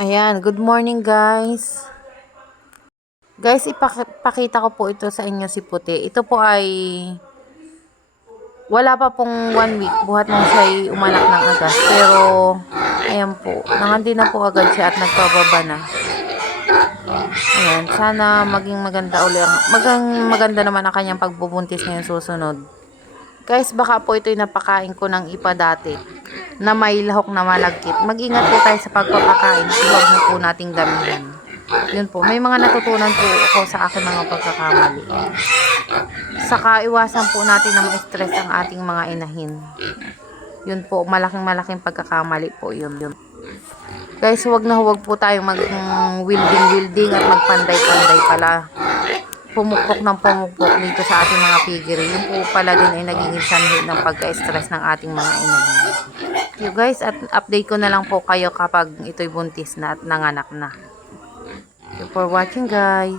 Ayan, good morning guys. Guys, ipakita ko po ito sa inyo si Puti. Ito po ay wala pa pong 1 week buhat nung siya'y umanak ng agas. Pero, ayan po, nangandi na po agad siya at nagpababa na. Ayan, sana maging maganda ulit. Maganda naman ang kanyang pagbubuntis ngayon susunod. Guys, baka po ito'y napakain ko ng ipa dati na may lahok na malagkit. Mag-ingat po tayo sa pagpapakain. Huwag na po nating damihan. Yun po, may mga natutunan po ako sa aking mga pagkakamali. Saka iwasan po natin na ma-stress ang ating mga inahin. Yun po, malaking pagkakamali po yun. Guys, huwag po tayong mag-wielding at magpanday-panday pala. Pumukpok ng pumukpok dito sa ating mga piggery. Yung po pala din ay nagiging sanhi ng pagka-stress ng ating mga inahin. You guys, at update ko na lang po kayo kapag ito'y buntis na at nanganak na. Thank you for watching guys.